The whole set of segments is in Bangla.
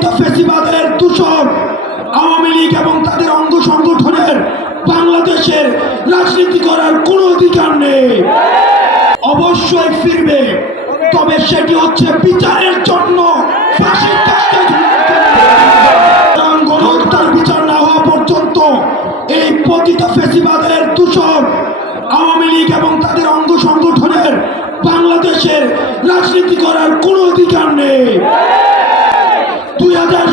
পতিত ফেসিবাদের দূষণ আওয়ামী লীগ এবং তাদের অঙ্গ সংগঠনের বাংলাদেশের রাজনীতি করার কোনো অধিকার নেই। অবশ্যই ফিরবে, তবে সেটি হচ্ছে বিচারের জন্য ফাঁসির কারণ গণহত্যার বিচার না হওয়া পর্যন্ত এই পতিত ফেসিবাদের দূষণ আওয়ামী লীগ এবং তাদের অঙ্গ সংগঠনের বাংলাদেশের রাজনীতি করার কোনো অধিকার নেই।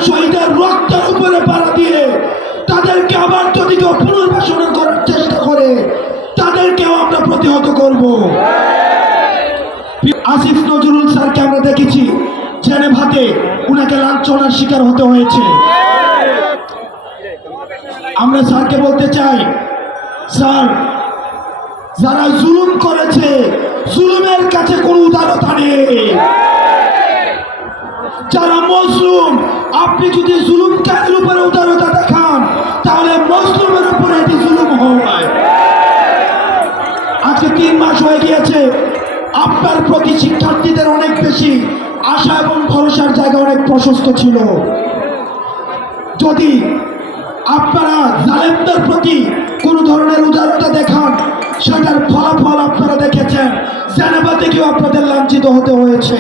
শহীদের রক্তের উপরে পাড়া দিয়ে তাদেরকে আবার যদি কেউ পুনর্বাসন করার চেষ্টা করে, তাদেরকেও আমরা প্রতিহত করব। আসিফ নজরুল স্যারকে আমরা দেখেছি জেনেভাতে উনাকে লাঞ্ছনার শিকার হতে হয়েছে। আমরা স্যারকে বলতে চাই, স্যার, যারা জুলুম করেছে জুলুমের কাছে কোনো উদারতা নেই যারা মজলুম আপনি যদি জুলুমকারীর উপরে উদারতা দেখান, তাহলে মজলুমের উপরে এটি জুলুম হয়। আজকে তিন মাস হয়ে গিয়েছে। আপনার প্রতি শিক্ষার্থীদের অনেক বেশি আশা এবং ভরসার জায়গা অনেক প্রশস্ত ছিল। যদি আপনারা জালেমদের প্রতি কোনো ধরনের উদারতা দেখান, সেটার ফলাফল আপনারা দেখেছেন। জেনেভা থেকেও আপনাদের লাঞ্ছিত হতে হয়েছে।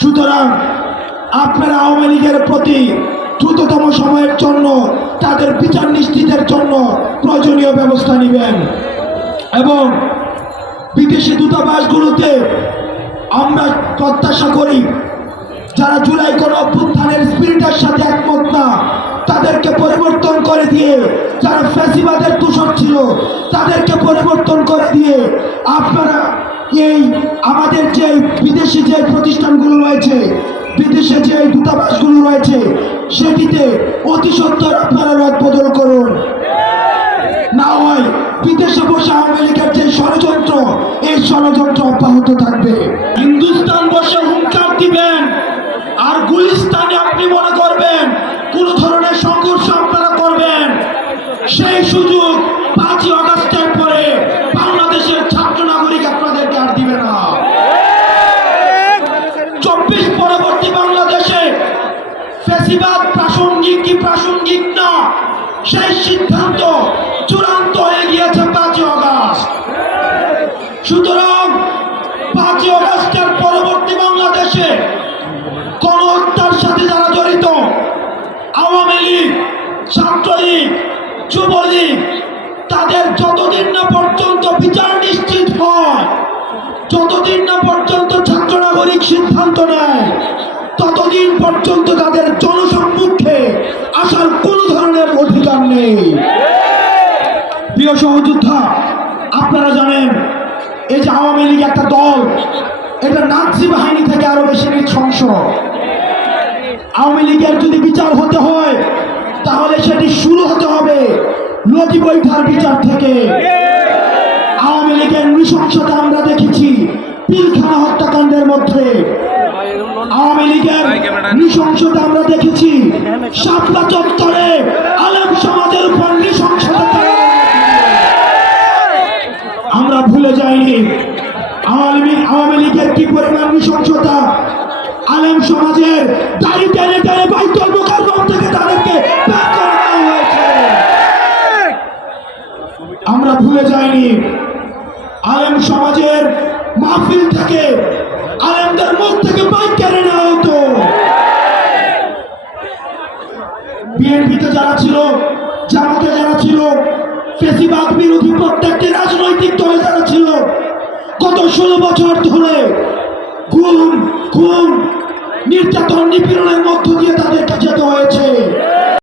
সুতরাং আপনারা আওয়ামী লীগের প্রতি দ্রুততম সময়ের জন্য, তাদের বিচার নিশ্চিতের জন্য প্রয়োজনীয় ব্যবস্থা নেবেন। এবং বিদেশি দূতাবাসগুলোতে আমরা প্রত্যাশা করি, যারা জুলাই কোন অভ্যুত্থানের স্পিরিটের সাথে একমত না, তাদেরকে পরিবর্তন করে দিয়ে, যারা ফ্যাসিবাদের দূষণ ছিল, তাদেরকে পরিবর্তন করে দিয়ে আপনারা এই আমাদের যে বিদেশি যে প্রতিষ্ঠানগুলো রয়েছে বিদেশে যে দূতাবাসগুলো রয়েছে। সেটিতে অতি সত্তর আপনারা রদ বদল করুন। না হয় বিদেশে বসে আওয়ামী লীগের যে ষড়যন্ত্র, এই ষড়যন্ত্র অব্যাহত থাকবে। হিন্দুস্তান বসে সেই সিদ্ধান্ত চূড়ান্ত হয়ে গিয়েছে পাঁচই অগাস্ট সুতরাং পাঁচই অগাস্টের পরবর্তী বাংলাদেশে গণহত্যার সাথে যারা জড়িত, আওয়ামী লীগ, ছাত্রলীগ, যুবলীগ, তাদের যতদিন না পর্যন্ত বিচার নিশ্চিত হয়, যতদিন না পর্যন্ত ছাত্র নাগরিক সিদ্ধান্ত নেয়, ততদিন পর্যন্ত তাদের জনসম্মুখে আসার কোনো অধিকার নেই। প্রিয় সহযোদ্ধা, আপনারা জানেন, এই যে আওয়ামী লীগ একটা দল, এটা নাৎসি বাহিনী থেকে আরও বেশি নৃশংস। আওয়ামী লীগের যদি বিচার হতে হয়, তাহলে সেটি শুরু হতে হবে নদী বৈঠার বিচার থেকে। আওয়ামী লীগের নৃশংসতা আমরা দেখেছি। পিলখানা হত্যাকাণ্ডের মধ্যে আওয়ামী লীগের নৃশংসতা আমরা দেখেছি। শাপলা চত্বরে আলেম সমাজের উপর নৃশংসতা আমরা ভুলে যাইনি, আওয়ামী আওয়ামী লীগের কি পরিমাণ নৃশংসতা? আলেম সমাজের দাড়ি টেনে টেনে বাইতুল মুকাররম থেকে তাদেরকে আমরা ভুলে যাইনি, আলেম সমাজের মাহফিল থেকে, আলেমদের মুখ থেকে বাইক কেড়ে নেওয়া হতো। বিএনপিতে যারা ছিল, জামাতে যারা ছিল, ফেসিবাদ বিরোধী প্রত্যেকটি রাজনৈতিক দলে যারা ছিল, গত ষোলো বছর ধরে গুম, খুন, নির্যাতন, নিপীড়নের মধ্য দিয়ে তাদেরকে যেতে হয়েছে।